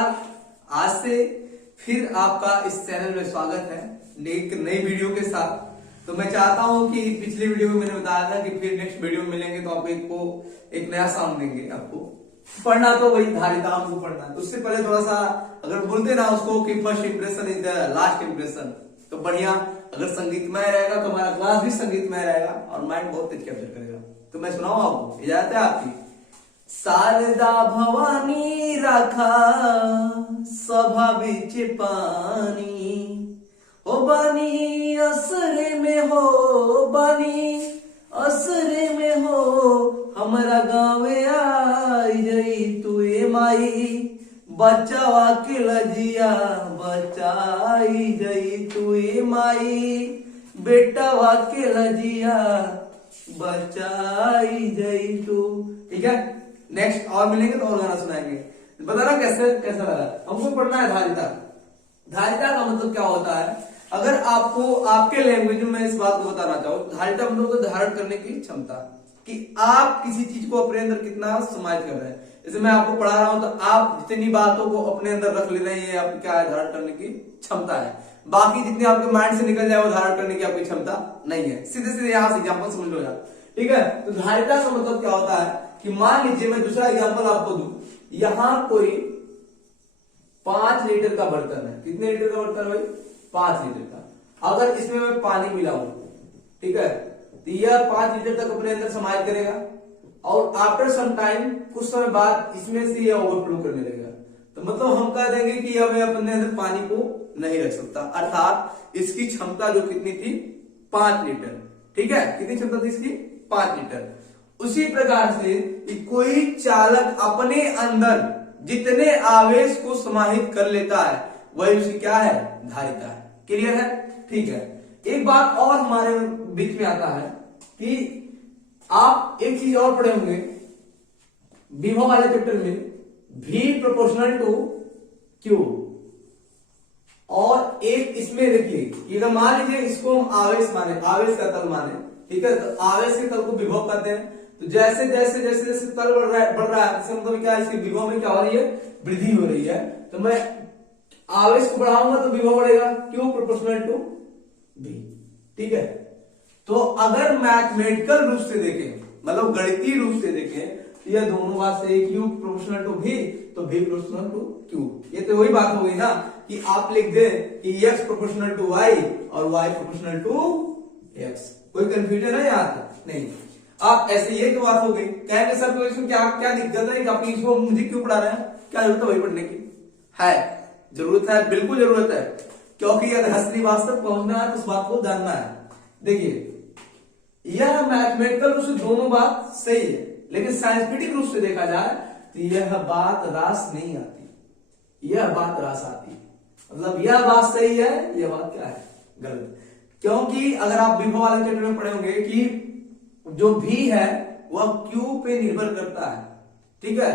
नमस्कार। आज से फिर आपका इस चैनल में स्वागत है एक नई वीडियो के साथ। तो मैं चाहता हूं कि पिछली वीडियो में मैंने बताया था कि फिर नेक्स्ट वीडियो में मिलेंगे तो आपको एक नया साउंड देंगे। आपको पढ़ना तो वही धारिता हमको पढ़ना है। तो उससे पहले थोड़ा सा अगर बोलते ना उसको कि first impression is the last impression, तो बढ़िया। अगर संगीतमय रहेगा तो हमारा क्लास भी संगीतमय रहेगा और माइंड बहुत तेज कैप्चर करेगा। तो मैं सुनाऊं आपको, इजाजत है आपकी। शारदा भवानी राखा सभा बीच पानी, हो बानी असरे में हो, बानी असरे में हो, हमारा गाँवे आई जई तू ए माई, बचावा के लजिया बचाई जई तू ए माई, बेटावा के लजिया बचाई जई तू। ठीक है, नेक्स्ट और मिलेंगे तो और गाना सुनाएंगे। बताना कैसा लगा। हमको पढ़ना है धारिता। धारिता का मतलब क्या होता है, अगर आपको आपके लैंग्वेज में मैं इस बात को बताना चाहूँ, धारिता मतलब होता है धारण करने की क्षमता, कि आप किसी चीज को अपने अंदर कितना समाहित कर रहे हैं। जैसे मैं आपको पढ़ा रहा हूं तो आप जितनी बातों को अपने अंदर रख ले रहे हैं, ये आपकी क्या है, धारण करने की क्षमता है। बाकी जितने आपके माइंड से निकल जाए वो धारण करने की आपकी क्षमता नहीं है। सीधे सीधे यहां से एग्जाम्पल समझ लो यार। ठीक है, तो धारिता का मतलब क्या होता है कि मान लीजिए मैं दूसरा एग्जाम्पल आपको दूं, यहां कोई 5 लीटर का बर्तन है। कितने लीटर का बर्तन है भाई? 5 लीटर का। अगर इसमें मैं पानी मिलाऊं, ठीक है, तो यह 5 लीटर तक अपने अंदर समाहित करेगा और आफ्टर सम टाइम, कुछ समय बाद इसमें से यह ओवरफ्लो करने लगेगा। तो मतलब हम कह देंगे कि अब यह अपने अंदर पानी को नहीं रख सकता, अर्थात इसकी क्षमता जो कितनी थी, 5 लीटर। ठीक है, कितनी क्षमता थी इसकी? 5 लीटर। उसी प्रकार से कि कोई चालक अपने अंदर जितने आवेश को समाहित कर लेता है वही उसकी क्या है, धारिता है। क्लियर है? ठीक है। एक बात और हमारे बीच में आता है कि आप एक चीज और पढ़े होंगे विभव वाले चैप्टर में, V प्रोपोर्शनल टू Q। और एक इसमें देखिए कि अगर मान लीजिए इसको हम आवेश माने, आवेश का तल माने, ठीक है, तो आवेश के तल को विभव कहते हैं। तो जैसे जैसे जैसे जैसे तल बढ़ रहा है, इसका मतलब क्या है, इसके विभव में क्या हो रही है, वृद्धि हो रही है। तो मैं आवेश को बढ़ाऊंगा तो विभव बढ़ेगा, Q प्रोपोर्शनल टू V। ठीक है, तो अगर मैथमेटिकल रूप से देखें, मतलब गणितीय रूप से देखें, तो यह दोनों बात से, Q प्रोपोर्शनल टू V तो V प्रोपोर्शनल टू Q। ये तो वही बात हो गई ना कि आप लिख दें कि X प्रोपोर्शनल टू Y और Y प्रोपोर्शनल टू X। कोई कंफ्यूजन है यहाँ तक? नहीं। आप ऐसे ये तो बात हो गई। कहेंगे सर तो इसमें क्या क्या दिक्कत है कि अपनी इसको मुझे क्यों पढ़ा रहे हैं, क्या जरूरत है वही पढ़ने की? है, जरूरत है, बिल्कुल जरूरत है। क्योंकि अगर असली वास्तव पहुंचना है तो उस बात को जानना है। देखिए, यह मैथमेटिकल रूप से दोनों बात सही है, लेकिन साइंटिफिक रूप से देखा जाए तो यह बात रास नहीं आती, यह बात रास आती। मतलब यह बात सही है, यह बात क्या है, गलत। क्योंकि अगर आप विभव वाले चैप्टर में पढ़े होंगे कि जो V है वह Q पे निर्भर करता है, ठीक है,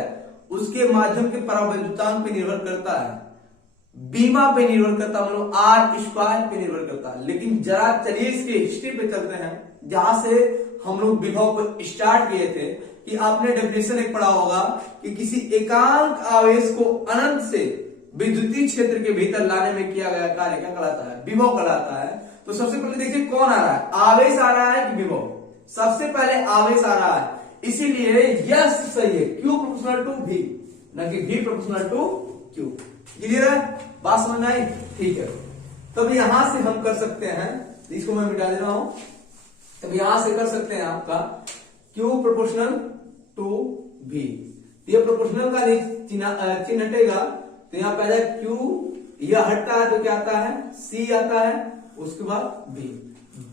उसके माध्यम के परावैद्युतांक पे निर्भर करता है, बीमा पे निर्भर करता है, मतलब R² पे निर्भर करता है। लेकिन जरा चलिए इसके हिस्ट्री पे चलते हैं, जहां से हम लोग विभव को स्टार्ट किए थे। कि आपने डेफिनेशन एक पढ़ा होगा कि किसी एकांक आवेश को अनंत से विद्युतीय क्षेत्र के भीतर लाने में किया गया कार्य क्या कहलाता है, विभव कहलाता है। तो सबसे पहले देखिए कौन आ रहा है, आवेश आ रहा है कि विभव? सबसे पहले आवेश आ रहा है, इसीलिए यह सही है, Q प्रोपोर्शनल टू V, न कि V proportional to Q। Clear है? बात समझ में आई? ठीक है, तब यहां से हम कर सकते हैं, इसको मैं मिटा दे रहा हूं। तब यहां से कर सकते हैं आपका Q प्रोपोर्शनल टू V। ये प्रोपोर्शनल का चिन्ह हटेगा तो यहां पहले Q, यह हटता है तो क्या आता है, C आता है, उसके बाद V।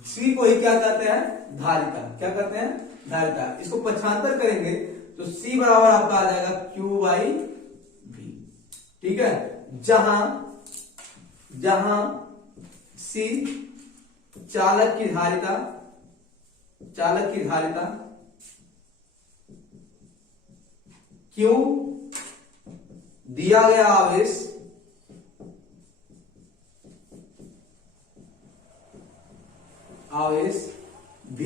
C को ही क्या कहते हैं, धारिता। क्या कहते हैं, धारिता। इसको पक्षांतर करेंगे तो C बराबर आपका आ जाएगा Q/V। ठीक है, जहां C चालक की धारिता, Q दिया गया आवेश, V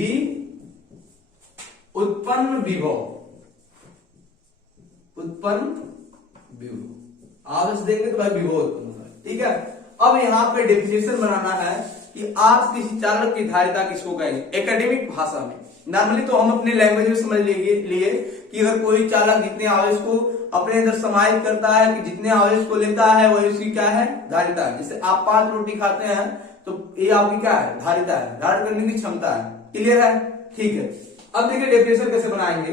उत्पन्न विभव, आवेश देंगे तो भाई विभव उत्पन्न होगा। ठीक है, अब यहाँ पे डेफिनेशन बनाना है कि आप किसी चालक की धारिता किसको कहेंगे एकेडमिक भाषा में। नॉर्मली तो हम अपने लैंग्वेज में समझ लिए कि अगर कोई चालक जितने आवेश को अपने अंदर समाहित करता है, कि जितने आवेश को लेता है वही उसकी क्या है, धारिता है। जैसे आप 5 रोटी खाते हैं तो ये आपकी क्या है, धारिता है, धारण करने की क्षमता है। क्लियर है? ठीक है, अब देखिए डेफिनेशन कैसे बनाएंगे।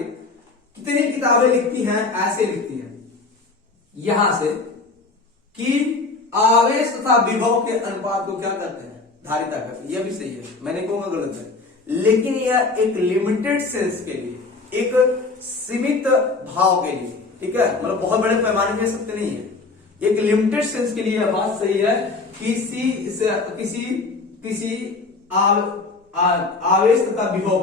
कितनी किताबें लिखती हैं, ऐसे लिखती हैं यहां से कि आवेश तथा विभव के अनुपात को क्या करते हैं, धारिता करते हैं। यह भी सही है, मैंने कहूंगा गलत है, लेकिन यह एक लिमिटेड सेंस के लिए, एक सीमित भाव के लिए, ठीक है, मतलब बहुत बड़े पैमाने में सत्य नहीं है, एक लिमिटेड सेंस के लिए यह बात सही है। किसी आवेश तथा विभव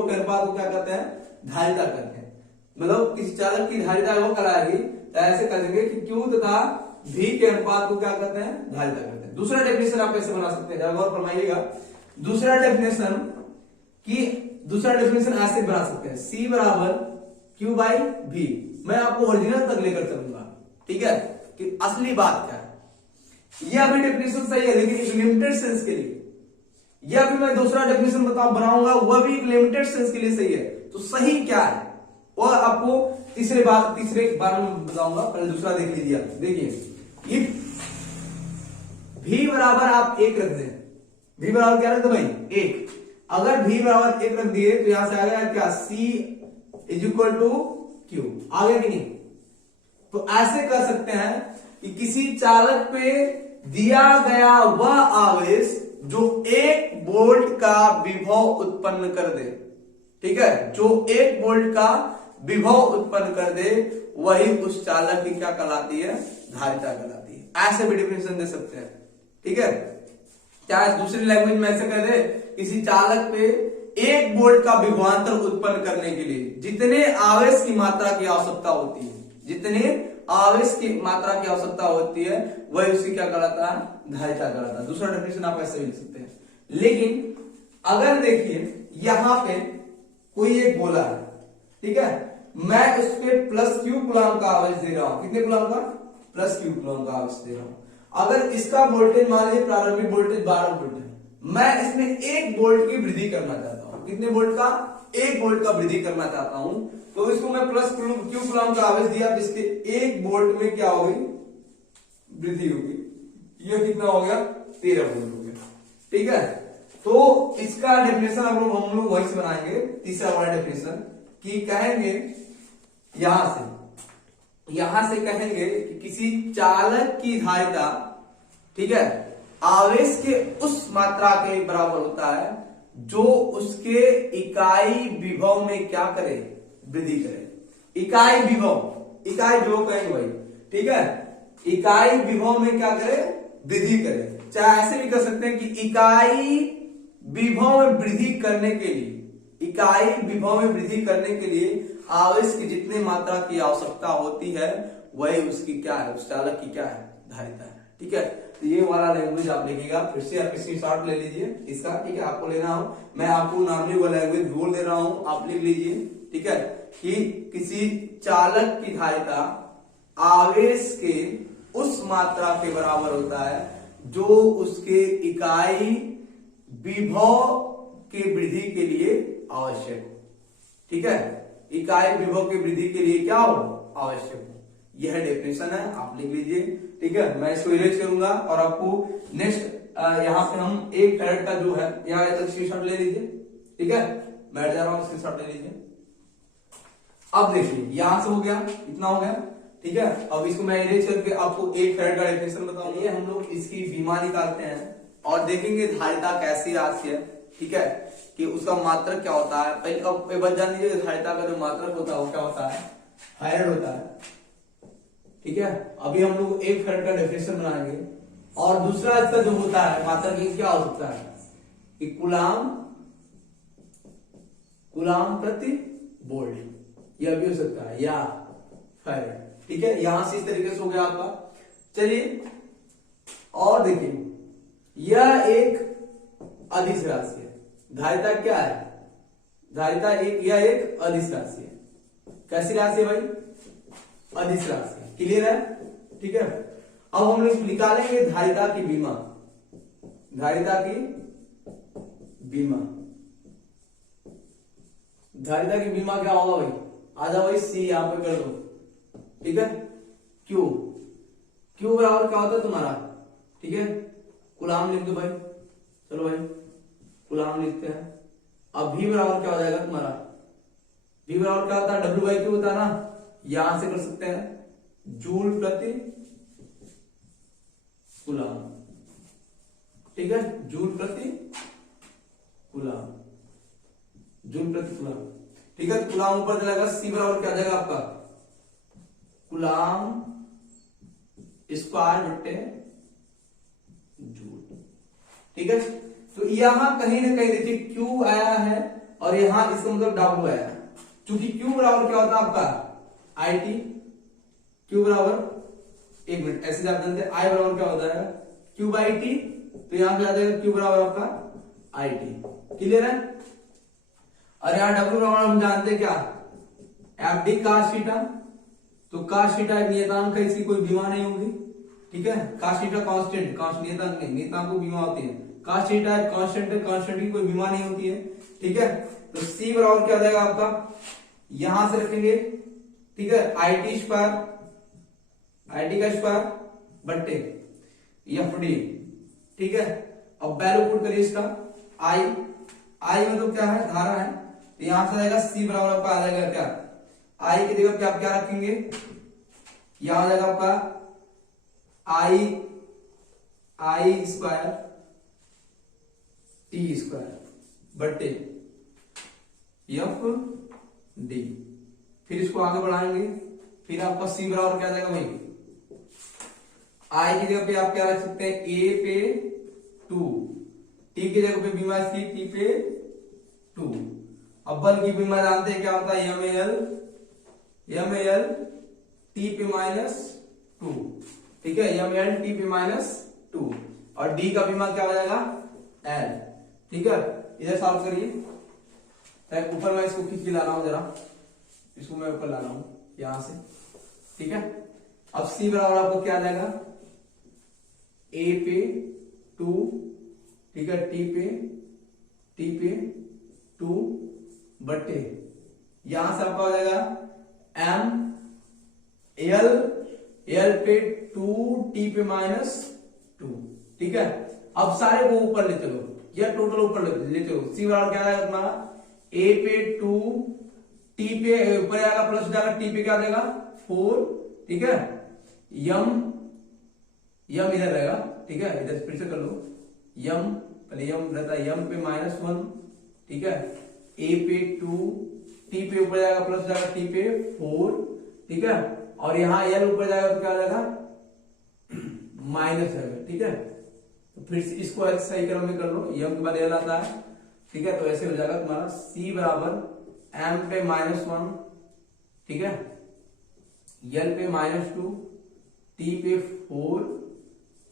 के अनुपात को क्या करते हैं, धारिता करते हैं। मतलब किसी चालक की धारिता वो कराएगी तो ऐसे करेंगे कि Q तथा V के अनुपात को क्या करते हैं, धारिता करते हैं। दूसरा डेफिनेशन आप कैसे बना सकते हैं, जरा गौर फरमाइएगा। दूसरा डेफिनेशन ऐसे बना सकते हैं, C बराबर Q बाई V। मैं आपको ओरिजिनल तक लेकर चलूंगा, ठीक है, कि असली बात क्या है। यह अभी डेफिनेशन सही है, लेकिन एक लिमिटेड सेंस के लिए। यह भी मैं दूसरा डेफिनेशन बनाऊंगा, वह भी एक लिमिटेड सेंस के लिए सही है। तो सही क्या है वह आपको तीसरे बार में बताऊंगा, पहले दूसरा देख लीजिए। आप देखिए, इफ V बराबर आप 1 रख दें, V बराबर क्या रख दो भाई, 1। अगर V बराबर 1 रख दिए तो यहां से आ गया क्या, C is equal to Q। आ गया कि नहीं? तो ऐसे कर सकते हैं कि किसी चालक पे दिया गया वह आवेश जो 1 वोल्ट का विभव उत्पन्न कर दे, ठीक है, जो 1 वोल्ट का विभव उत्पन्न कर दे, वही उस चालक की क्या कहलाती है, धारिता कहलाती है। ऐसे भी डिफिनेशन दे सकते हैं, ठीक है। क्या दूसरी लैंग्वेज में ऐसे कह दे, किसी चालक पे 1 वोल्ट का विभवांतर उत्पन्न करने के लिए जितने आवेश की मात्रा की आवश्यकता होती है, वही उसकी क्या कहलाता है, धारिता कहलाता है। दूसरा डेफिनेशन आप ऐसे भी लिख सकते हैं। लेकिन अगर देखिए यहां पे कोई एक गोला है, ठीक है, मैं उस पे प्लस Q कूलम का आवेश दे रहा हूं। कितने कूलम का, प्लस Q कूलम का आवेश दे रहा हूं। अगर इसका वोल्टेज मान लीजिए प्रारंभिक वोल्टेज 12 वोल्ट है, मैं इसमें 1 वोल्ट की वृद्धि करना चाहता हूं। कितने वोल्ट का, 1 वोल्ट का वृद्धि करना चाहता हूं। तो इसको मैं प्लस Q कूलम का आवेश दिया, तो इसके 1 वोल्ट में क्या होगी, वृद्धि होगी। यह कितना हो गया, 13 वोल्ट हो गया, ठीक है। तो इसका डेफिनेशन हम लोग वही से बनाएंगे, तीसरा वाला डेफिनेशन, कि कहेंगे यहां से कहेंगे कि किसी चालक की धारिता, ठीक है, आवेश के उस मात्रा के बराबर होता है जो उसके इकाई विभव में क्या करे, वृद्धि करे। इकाई विभव कहेंगे भाई, ठीक है, इकाई विभव में क्या करे, वृद्धि करे। चाहे ऐसे भी कर सकते हैं कि इकाई विभव में वृद्धि करने के लिए आवेश की जितनी मात्रा की आवश्यकता होती है, वही उसकी क्या है, उस चालक की क्या है, धारिता है, ठीक है। तो ये वाला लैंग्वेज आप लिखिएगा, फिर से आप स्क्रीनशॉट ले लीजिए इसका, ठीक है, आपको लेना हो, मैं आपको नॉर्मली वो लैंग्वेज बोल दे रहा हूं, आप लिख लीजिए, ठीक है, कि किसी चालक की धारिता आवेश के उस मात्रा के बराबर होता है जो उसके इकाई विभव की वृद्धि के लिए आवश्यक हो, ठीक है, इकाई विभव की वृद्धि के लिए क्या हो, आवश्यक हो। यह डेफिनेशन है, आप लिख लीजिए, ठीक है। मैं इसको इरेज करूंगा और आपको नेक्स्ट यहां पे हम 1 फैराड का जो है, यहां तक स्क्रीनशॉट ले लीजिए, ठीक है, बैठ जा रहा हूं, स्क्रीनशॉट ले लीजिए। अब देखिए यहां से हो गया, इतना हो गया, ठीक है। अब इसको मैं इरेज करके आपको 1 फैराड का डेफिनेशन बताऊंगा। हम लोग इसकी बीमा निकालते हैं और देखेंगे धारिता कैसी आती है, ठीक है, कि उसका मात्रक क्या होता है। पहले अब एक बात जान लीजिए, धारिता का जो मात्रक होता है वो क्या होता है, फैराड होता है, ठीक है। अभी हम लोग 1 फैराड का डेफिनेशन बनाएंगे और दूसरा इसका जो होता है मात्रक, ये क्या हो सकता है कि कूलाम प्रति वोल्ट, यह भी हो सकता है, या फैराड, ठीक है। यहां से इस तरीके से हो गया आपका। चलिए और देखिए, यह एक अदिश राशि है। धारिता क्या है, धारिता यह एक अदिश राशि है। कैसी राशि है भाई, अदिश राशि। क्लियर है, ठीक है। अब हम लोग निकालेंगे धारिता की बीमा, धारिता की बीमा, धारिता की बीमा क्या होगा भाई, आ जाओ भाई सी यहां पे कर दो, ठीक है। क्यू, क्यू बराबर क्या होता है तुम्हारा, ठीक है, कूलाम लिख दो भाई, चलो भाई कूलाम लिखते हैं। अब भी बराबर क्या हो जाएगा तुम्हारा, भी बराबर क्या होता है, डब्ल्यू बाई क्यू होता है ना, यहां से कर सकते हैं जूल प्रति कूलाम, ठीक है, जूल प्रति कूलाम, जूल प्रति कूलाम, ठीक है। कूलाम ऊपर चलेगा, सी बराबर क्या आ जाएगा आपका, कूलाम स्क्वायर बट्टे जूल, ठीक है। तो यहां कहीं ना कहीं देखिए क्यू आया है और यहां इसका मतलब डब्ल्यू आया है, क्योंकि क्यू बराबर क्या होता है आपका आई टी, क्यू बराबर, एक मिनट ऐसे आप जानते हैं, आई बराबर क्या होता है क्यू बाई टी, तो यहां पे आ जाएगा क्यू बराबर आपका आई टी, क्लियर है। और यहां डब्ल्यू बराबर हम जानते हैं क्या, एफ डी कास थीटा, तो कास थीटा एक नियतांक है, इसकी कोई बीमा नहीं होगी, ठीक है। कास थीटा कांस्टेंट, नियतांक नहीं, नियतांक को बीमा होती है, कास थीटा कांस्टेंट है, कांस्टेंट की कोई बीमा नहीं होती है, ठीक है। तो सी बराबर क्या हो जाएगा आपका, यहां से रखेंगे, ठीक है, I T square, I T का स्क्वायर बट्टे एफ डी, ठीक है। अब वैल्यू पुट करिए इसका, आई, आई मतलब क्या है, धारा है, तो यहां से आएगा सी बराबर आपका आ जाएगा क्या, आई की जगह पे आप क्या रखेंगे, यहां आ जाएगा आपका आई, आई स्क्वायर टी स्क्वायर बट्टे एफ डी, फिर इसको आगे बढ़ाएंगे, फिर आपका सी बराबर क्या आ जाएगा भाई, आई की जगह पे आप क्या रख सकते हैं, ए पे 2, टी की जगह पे बीमा सी, टी पे 2। अब बल की बीमा जानते हैं क्या होता है, एम एल टी पे -2, ठीक है, एम एल टी पे -2, और डी का बीमा क्या हो जाएगा एल, ठीक है। इधर सॉल्व करिए, ऊपर मैं इसको खींच के ला रहा हूं जरा, इसको मैं ऊपर ला रहा हूं यहां से, ठीक है। अब सी बराबर आपको क्या आ जाएगा, ए पे 2, ठीक है, टी पे 2 बट्टे, यहां से आपका आ जाएगा एम एल पे 2 टी पे -2, ठीक है। अब सारे को ऊपर ले चलो, या टोटल ऊपर ले चलो, सी बराबर क्या आएगा तुम्हारा, ए पे 2 टी पे ऊपर आएगा प्लस जाएगा, टी पे क्या आ जाएगा 4, ठीक है। यम इधर रहेगा, ठीक है, इधर फिर से कर लो, यम पहले यम रहता है, यम पे -1, ठीक है, ए पे 2, टी पे ऊपर जाएगा प्लस जाएगा, टी पे 4, ठीक है, और यहां एल ऊपर जाएगा तो क्या आ जाएगा माइनस आएगा, ठीक है। तो फिर से इसको ऐसे सही क्रम में कर लो, यम के बाद एल आता है, ठीक है, तो ऐसे हो जाएगा तुम्हारा सी बराबर एम पे -1, ठीक है, एल पे -2, टी पे 4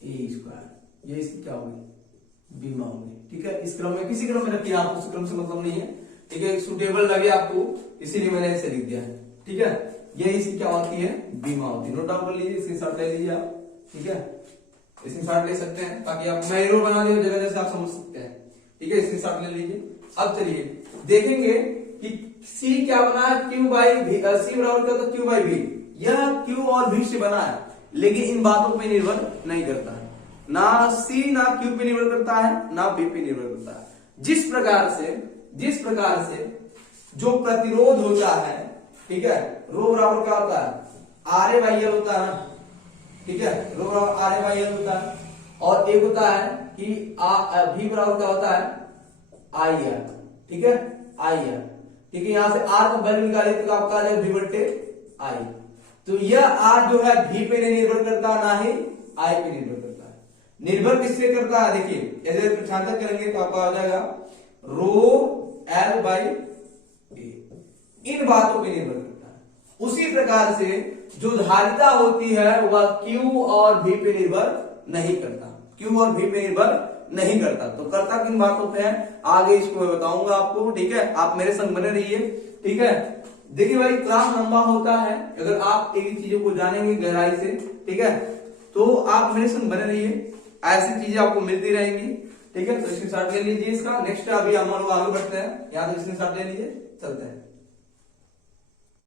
ए स्क्वायर, ये इसकी क्या होगी, बीमा होगी, ठीक है। इस क्रम में किसी क्रम में रखिए, आप उस क्रम से मतलब नहीं है, ठीक है, सुटेबल लगे आपको इसीलिए मैंने ऐसे लिख दिया है, ठीक है। ये इसकी क्या होती है, बीमा होती है, नोट डाउन कर लीजिए, स्क्रीनशॉट ले लीजिए आप, ठीक है, स्क्रीनशॉट ले सकते हैं ताकि आप मैं एरो बना लिया जगह जैसे आप समझ सकते हैं, ठीक है, स्क्रीनशॉट ले लीजिए। अब चलिए देखेंगे कि सी क्या बना है, क्यू बाई वी, सी बराबर क्या होता है, क्यू बाई वी, यह क्यू और वी से बना है, लेकिन इन बातों पे निर्भर नहीं करता है, ना सी ना क्यू पे निर्भर करता है, ना बी पे निर्भर करता है। जिस प्रकार से जो प्रतिरोध होता है, ठीक है, रो बराबर क्या होता है, आर ए बाई एल होता है ना, ठीक है, रो बराबर आर ए बाई एल होता है, और एक होता है कि भी बराबर क्या होता है, आई आर, ठीक है, आई आर, ठीक है। यहां से आर का वैल्यू निकालिए तो आपका आ जाएगा भी बट्टे आई, तो यह आर जो है भी पे नहीं निर्भर करता, ना ही आई पे निर्भर करता है। निर्भर किससे करता है, देखिए ऐसे पक्षांतर करेंगे तो आपका आ जाएगा रो एल बाई ए, इन बातों पे निर्भर करता है। उसी प्रकार से जो धारिता होती है वह क्यू और भी पे निर्भर नहीं करता, क्यू और भी पे निर्भर नहीं करता, तो करता किन बातों पे है, आगे इसको मैं बताऊंगा आपको, ठीक है। आप मेरे संग बने रहिए, ठीक है। देखिए भाई क्लास लंबा होता है, अगर आप एक एक चीजों को जानेंगे गहराई से, ठीक है, तो आप मेरे संग बने रहिए, ऐसी चीजें आपको मिलती रहेंगी, ठीक है। तो स्क्रीनशॉट ले लीजिए इसका। नेक्स्ट अभी हम लोग आगे बढ़ते हैं, यहाँ तो स्क्रीनशॉट ले लीजिए, चलते हैं।